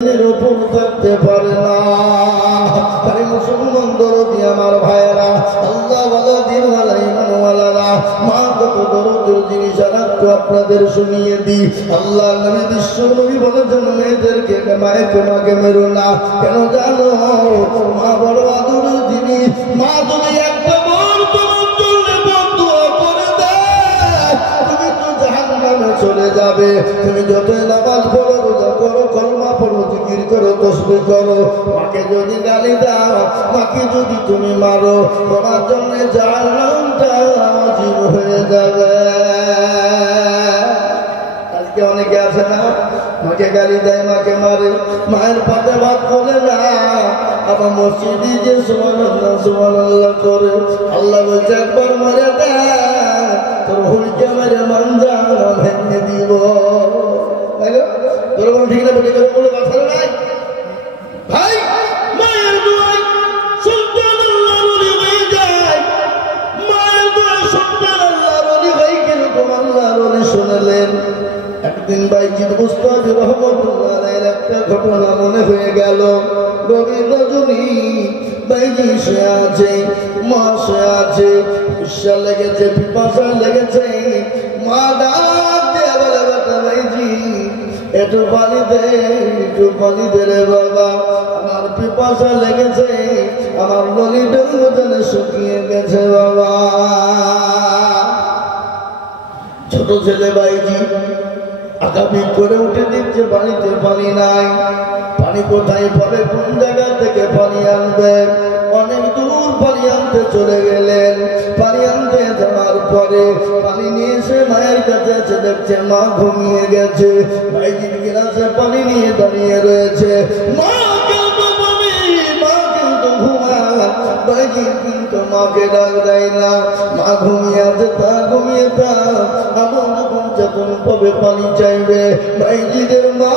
উপর থাকতে পারে না। তাই মুসলমান দরদি আমার ভাইয়েরা, আল্লাহ ওয়ালা দিন ওয়ালা ইমান ওয়ালারা, মা কত দরদের জিনিস আর একটু আপনাদের শুনিয়ে দিই। আল্লাহ নবী বিশ্ব নবী বলেছেন মেয়েদেরকে মাকে মেরো না। কেন জানো? মা বড় আদরের জিনিস। মা যদি একটা বার তোমার জন্য বদদুয়া করে দেয়, তুমি তো জাহান্নামে চলে যাবে। তুমি যতই নামাজ পড়ো, রোজা করো, কলমা পড়ো, জিকির করো, তাসবিহ করো, মাকে যদি গালি দাও, মাকে যদি তুমি মারো, তোমার জন্য জাহান্নামটা ওয়াজিব হয়ে যাবে। আজকে অনেকে আছে না, মাকে গালি দেয়, মাকে মারে, মায়ের পাতে ভাত করে না, আবার মসজিদে যে সুবহানাল্লাহ সুবহানাল্লাহ করে। আল্লাহ বলছে একবার মারে দেয়, তোর হুলকে মেরে মানজা ভেঙে দিব। তোর কোনো ঠিক না বেটে করে কোনো কথা নাই ভাই। মায়ের দোয়ায় সন্তান আল্লাহর ওলি হয়ে যায়। মায়ের দোয়ায় সন্তান আল্লাহর ওলি হয়ে কিরকম আল্লাহর ওলি শুনলেন। একদিন বাইজিদ মুস্তাফি রহমাতুল্লাহ আলাইহির একটা ঘটনা মনে হয়ে গেল। গভীর রজনী, বাইজি শুয়ে আছে, মা শুয়ে আছে, উৎসা লেগেছে, পিপাসা লেগেছে। মা ডাক দিয়ে বলে, বেটা বাইজি একটু পানি দে, একটু পানি দে রে বাবা, আমার পিপাসা লেগেছে, আমার নলিটা মতনে শুকিয়ে গেছে বাবা। ছোট ছেলে বাইজি আগামী করে উঠে দিচ্ছে, পানিতে পানি নাই। পানি কোথায় পাবে, কোন জায়গা থেকে পানি আনবে? অনেক দূর পানি আনতে চলে গেলেন। পানি আনতে যাওয়ার পরে পানি নিয়ে এসে মায়ের কাছে এসে দেখছে মা ঘুমিয়ে গেছে। ভাইজির গিলাসে পানি নিয়ে দাঁড়িয়ে রয়েছে। মা কিন্তু বমি, মা কিন্তু ঘুমায়, ভাইজি কিন্তু মাকে ডাক দেয় না। মা ঘুমিয়ে আছে, তা ঘুমিয়ে থাক, আমার যখন যখন পাবে পানি চাইবে। ভাইজিদের মা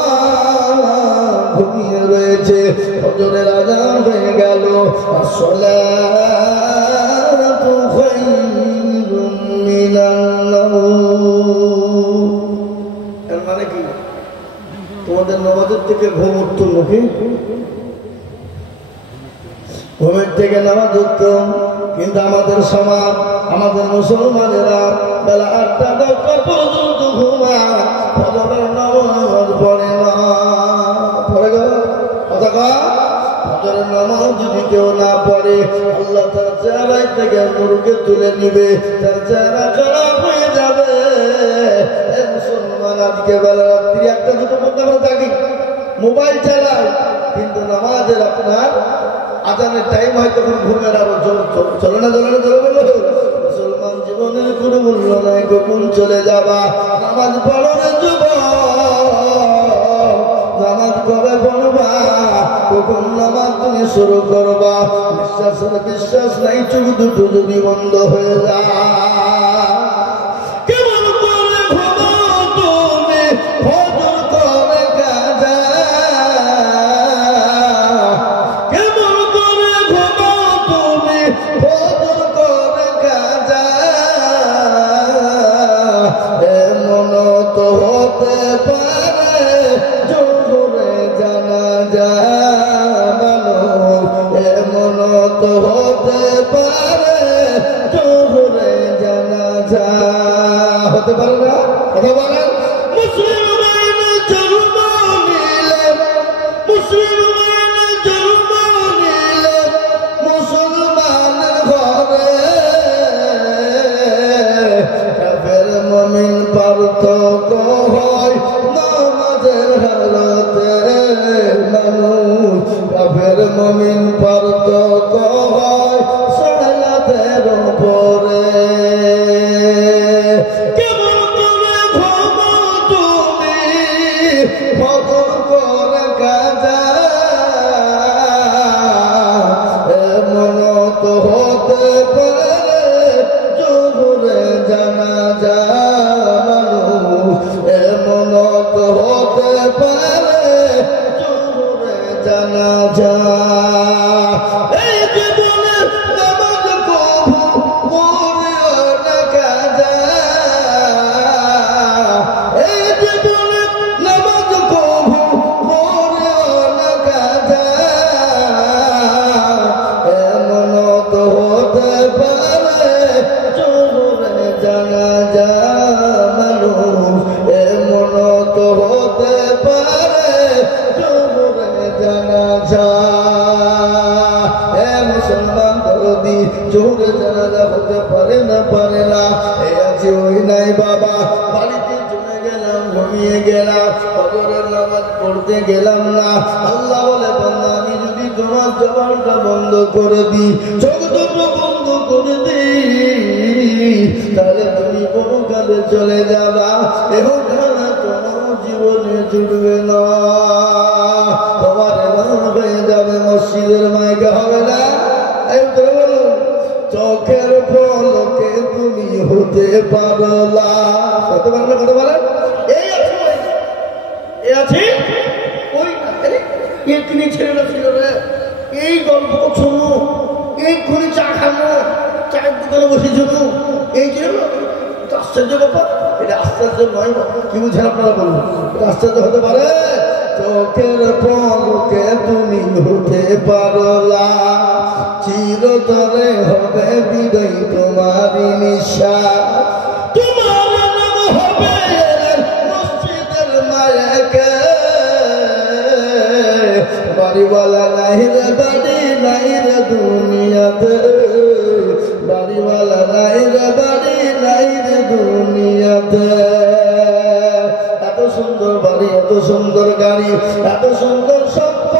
ঘুমিয়ে রয়েছে। ফজরের আযান হয়ে গেল। আসসালাতু খায়রুম মিনান নাওম। এর মানে কি? তোমাদের নামাজের থেকে ঘুম উঠতো নাকি? ঘুমের থেকে নামাজ উঠতাম, কিন্তু আমাদের সমাজ, আমাদের মুসলমানেরা বেলা 8টা-10টা পর্যন্ত ঘুমায়, ফজরের নামাজ পড়ে না। পড়ে গেল কথা কয়, ফজরের নামাজ যদি কেউ না পড়ে, আল্লাহ তার চেহারায় থেকে নূরকে তুলে নিবে, তার চেহারা খারাপ হয়ে যাবে। মুসলমান আজকে বেলা রাত্রি 1টা-2টা পর্যন্ত আমরা থাকি, মোবাইল চালাই, কিন্তু নামাজের আপনার আজানের টাইম হয় তখন ঘুমের আরো চলে না, চলে না, চলে বললো। মুসলমান জীবনের কোনো মূল্য নাই, কখন চলে যাবা। নামাজ পড়ো রে যুবক, নামাজ কবে পড়বা, কখন নামাজ তুমি শুরু করবা। বিশ্বাসের বিশ্বাস নাই, চোখ দুটো যদি বন্ধ হয়ে যায়। কেমন করে ঘুমাও তুমি, ফজর করে কাজা, কেমন করে ঘুমাও তুমি, ফজর করে কাজা। এমন তো হতে পারে জোহরে জানাজা মানুষ, এমন তো হতে পারে জোহরে জানাজা। হতে পারে না? কথা বলেন। মুসলিম জন্ম নিলেন, মুসলিম জন্ম নিলেন মুসলমানের ঘরে, কাফের মুমিন পার্থক্য হয় নামাজের হালতে মানুষ, কাফের মুমিন পার্থক্য হয় সালাতের উপরে। কেমন করে ঘুমাও তুমি, ফজর করে কাজা, এমন তো হতে পারে জোহরে জানাজা মানুষ, এমন তো হতে পারে জোহরে জানাজা। এই জীবনে নামাজ কবু পড়িও না কাজা, এই জীবনে নামাজ কবু পড়িও আশা। মুসলমান দরদি জোরে জানাজা হতে পারে না এই আছে ওই নাই বাবা, বাড়িতে চলে গেলাম, ঘুমিয়ে গেলাম, ফজরের নামাজ পড়তে গেলাম না। আল্লাহ বলে বান্দা আমি যদি তোমার জবানটা বন্ধ করে দিই, চোখ দুটো বন্ধ করে দিই, তাহলে তুমি কোনো কালে চলে যাবা, এখন না তোমার জীবনে জুড়বে না, তোমার হয়ে যাবে মসজিদের মাইকে হবে না। চোখের পলকে তুমি হতে পারলা, হতে পারবে কত বলে এই আছে ওই তিনি ছেলেরা ছিল রে, এই গল্প শোনো, এই ঘুরি চা খাবো, চায়ের দোকানে বসে শুনো, এই ছিল আশ্চর্য ব্যাপার। এটা আশ্চর্য নয়, কি বুঝেন আপনারা বলুন, এটা আশ্চর্য হতে পারে? চোখের পলকে তুমি হতে পারলা, চিরতরে হবে বিদায় তোমার নিঃশ্বাস, তোমার নাম হবে মসজিদের মায়াকে, বাড়িওয়ালা নাই রে বাড়ি নাই রে দুনিয়াতে, বাড়িওয়ালা নাই রে বাড়ি নাই রে দুনিয়াতে। এত সুন্দর বাড়ি, এত সুন্দর গাড়ি, এত সুন্দর সম্পদ,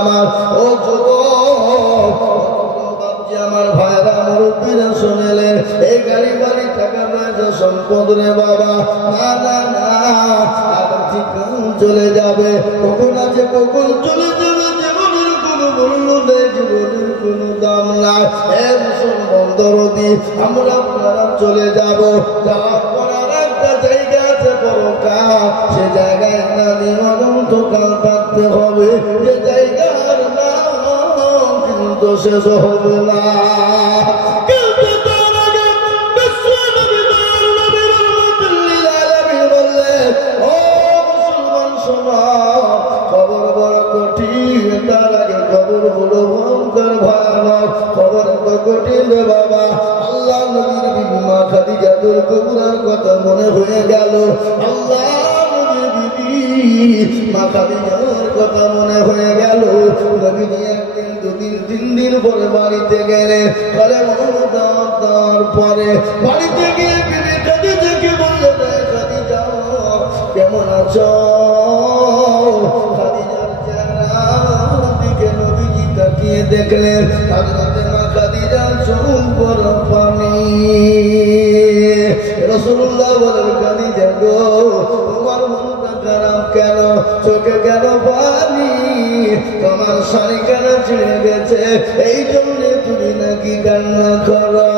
আমার ও যুবক, আমার ভাইরা মুরব্বীরা শুনেলেন, এই গাড়ি বাড়ি টাকা পয়সা সম্পদ রে বাবা, না না না, আবার ঠিক চলে যাবে, কখন আছে কখন চলে যাবে, জীবনের কোনো মূল্য নেই, জীবনের কোনো দাম নাই। মুসলমান দরদি আমরা আপনারা চলে যাব, যাওয়ার পর আর একটা জায়গা আছে পরকাল, সে জায়গায় না নিমন্ত্রণ কাল থাকতে হবে, যে জায়গার নাম কিন্তু শেষ হবে না। কথা মনে হয়ে গেল, আল্লাহ নবীর বিবি মা খাদিজার কথা মনে হয়ে গেল। নবীজি একদিন দুদিন তিন দিন পরে বাড়িতে গেলেন, বলে দেওয়ার পরে বাড়িতে গিয়ে বিবি খাদিজাকে বললে, খাদিজা কেমন আছো? খাদিজার চেহারার দিকে নবীজি তাকিয়ে দেখলেন, হযরতে মা খাদিজার চোখ ভরা পানি। রাসূলুল্লাহ বলেন, খাদিজা গো তোমার মনটা খারাপ কেন, চোখে কেন পানি, তোমার শাড়ি কেন ছিঁড়ে গেছে, এই জন্য তুমি নাকি কান্না করো?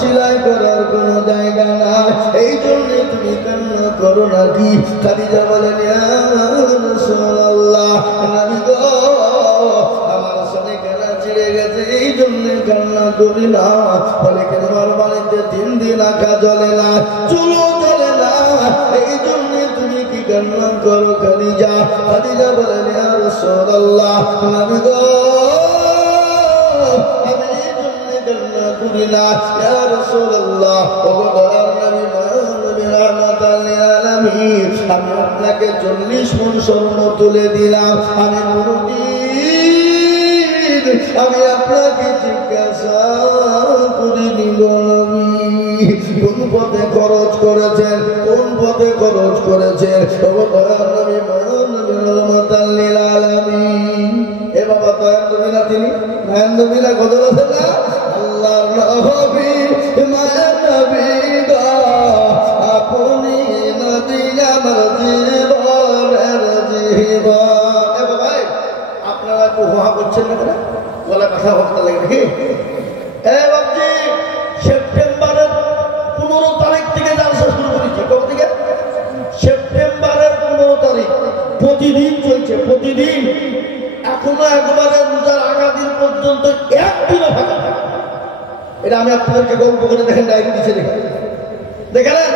সিলাই করার কোন জায়গা নাই, এই জন্য তুমি কান্না করো নাকি? খাদিজা বলেন, ইয়া রাসূলুল্লাহ, নবী গো আমার সাথে কেনা ছিঁড়ে গেছে, এই জন্য কান্না করি না। বলে কেন? আমার বাড়িতে 3 দিন আঁকা জ্বলে না, চুলো জ্বলে না, এই জন্য তুমি কি কান্না করো খাদিজা? খাদিজা বলেন, ইয়া রাসূলুল্লাহ, নবী গো আমি আপনাকে 40 মণ স্বর্ণ তুলে দিলাম, আমি আপনাকে জিজ্ঞাসা করিনি কোন পথে খরচ করেছেন, কোন পথে খরচ করেছেন। এ বাবা দয়ানবীরা, তিনি নয়নবীরা কত বলছেন না, আল্লাহর নবী মায়া নবী গো, আপনি নবী আমার জীবনের জীবন। এ বাবা আপনারা একটু হুহা করছেন না কেন, গলা কথা বলতে লাগে নাকি? এ বাবজি, সেপ্টেম্বরের 15 তারিখ থেকে জালসা শুরু করেছি। কবে থেকে? সেপ্টেম্বরের 15 তারিখ, প্রতিদিন চলছে, প্রতিদিন। এখনো একবারে রোজার আগা দিন পর্যন্ত একদিনও ফাঁকা থাকে। এটা আমি আপনাদেরকে গল্প করে দেখেন, ডায়েরি দিচ্ছে দেখেন,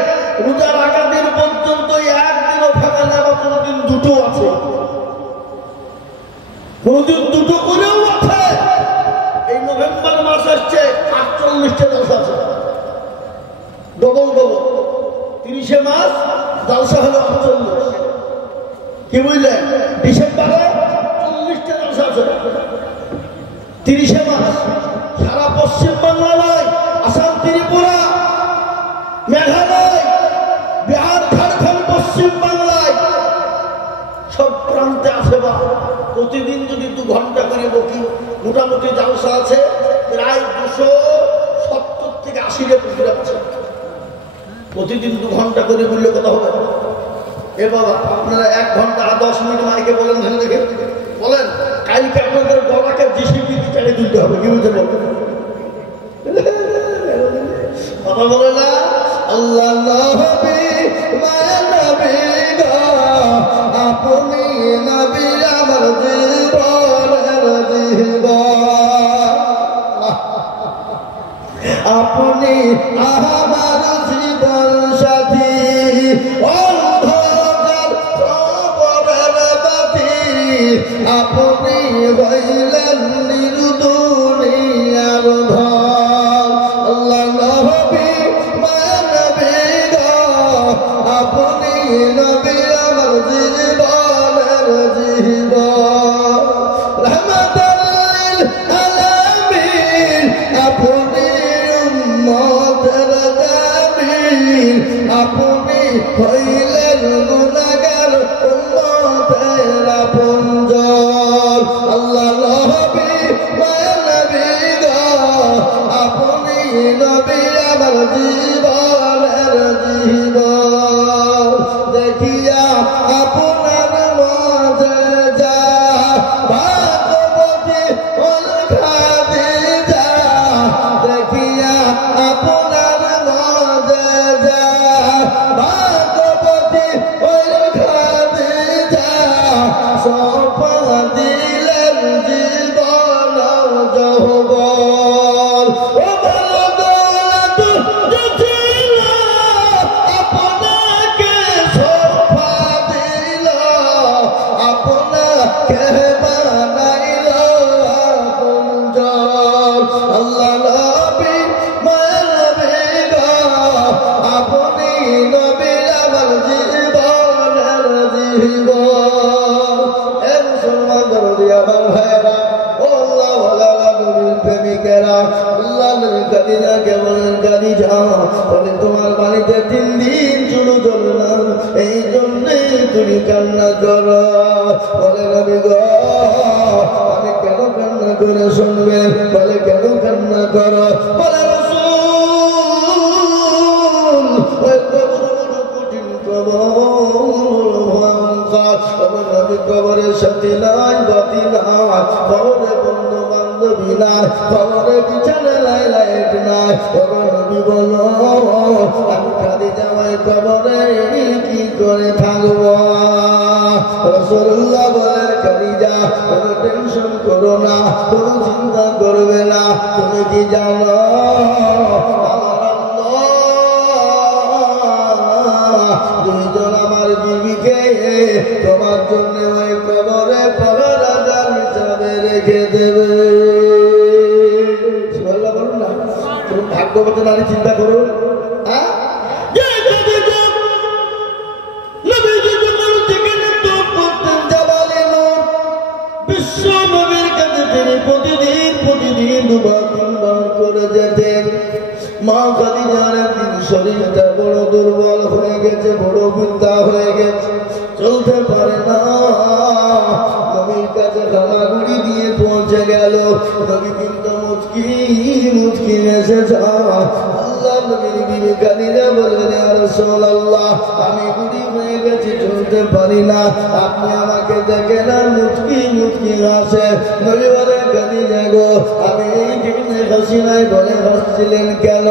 রোজা রাখা দিন পর্যন্ত একদিনও ফাঁকা নেই, আবার কোনোদিন দুটো আছে, কোনোদিন দুটো করেও আছে। এই নভেম্বর মাস আসছে 48টা জলসা আছে, ডবল ডবল। 30 মাস জলসা হলো 48, কি বুঝলেন? ডিসেম্বরে 40টা জলসা আছে, 30 মাস। সারা পশ্চিম বাংলা নয়, আসাম, ত্রিপুরা, মেঘালয়, বিহার, ঝাড়খণ্ড, পশ্চিম বাংলায় সব প্রান্তে আছে। বা প্রতিদিন যদি 2 ঘন্টা করে বকি, মোটামুটি জলসা আছে প্রায় 270 থেকে 80 আছে। প্রতিদিন 2 ঘন্টা করে বললে কথা হবে? এ বাবা, আপনারা 1 ঘন্টা 10 মিনিট মাইকে বলেন, ধ্যান দেখে বলেন, কালকে আপনাদের গলাকে জিসিপি চালিয়ে তুলতে হবে। কি বলছে বলবেন? কথা বলে না। আল্লাহ নবী মায়া নবী গো, আপনি নবী আমার জীবনের জীবন, আপনি আমার জীবন সাথী, অন্ধকার কবরের বাতি, আপনি হইলেন নির্দুনিয়ার ধন। আল্লাহ নবী মায়া নবী গো, আপনি নবী আমার জীবনের জীবন, রহমাতুল লিল আলামিন, আপনি উম্মতের জামিল, আপনি হইলেন গুনাহগার উম্মতের আপনজন। আল্লাহ নবী মায়া নবী গো, আপনি নবী আমার জীবনের জীবন, দেখিয়া আপনার মুআজিজা, ভাগবতী ওল খাদিজা, দেখিয়া আপনার মুআজিজা, ভাগবতী ওল খাদিজা, সপা দিলেন জীবন যৌবন। ও বলো দৌলত দিল, আপনাকে সপা দিল, আপনাকে বানাইল আপনজন। আল্লাহ নবী মায়া নবী গো, আপনি নবী আমার জীবনের জীবন। এ মুসলমান দরদি আমার ভাইয়েরা, ও আল্লাহ ওয়ালা নবীর প্রেমিকেরা, আল্লাহ নবী খাদিজাকে বলেন, খাদিজা বলে তোমার বাড়িতে 3 দিন চুলো জ্বলে না, এই জন্যে তুমি কান্না করো। বলে নবী গো, আমি কেন কান্না করে শুনবেন? বলে কেন কান্না করো? বলে রাসূল, ওই কবর কঠিন কবর, কবরের সাথী নাই, বাতি নাই, কবরে বন্ধু বান্ধবী নাই, কবরে বিছানা লাই লাইট নাই। নবী বলো, আমি খাদিজা ওই কবরে কি করে থাকবো? রাসূলুল্লাহ বলেন, খাদিজা কোনো টেনশন করো না, কোনো চিন্তা করবে না। তুমি কি জানো দুইজন আমার বিবিকে তোমার জন্য ওই কবরে পাহারাদার হিসাবে রেখে দেবে। বলুন না, তুমি ভাগ্যবতী নারী চিন্তা করুন। বিশ্ব নবীর কাছে তিনি প্রতিদিন 2-3 করে যেতেন। মা খাদিজার একদিন শরীরটা বড় দুর্বল হয়ে গেছে, বড় বৃদ্ধা হয়ে গেছে, চলতে পারে না। নবীর কাছে হামাগুড়ি দিয়ে পৌঁছে গেল। নবী কিন্তু মুচকি এসে যায়। আল্লাহ নবীর বিবি খাদিজা বললেন, ইয়া রাসূলুল্লাহ, আমি বুড়ি হয়ে গেছি, চলতে পারি না, আপনি আমাকে দেখেন আর মুচকি আসে। নবী বলেন, খাদিজা গো, আমি এই দিনে হাসি নাই বলে হাসছিলেন কেন?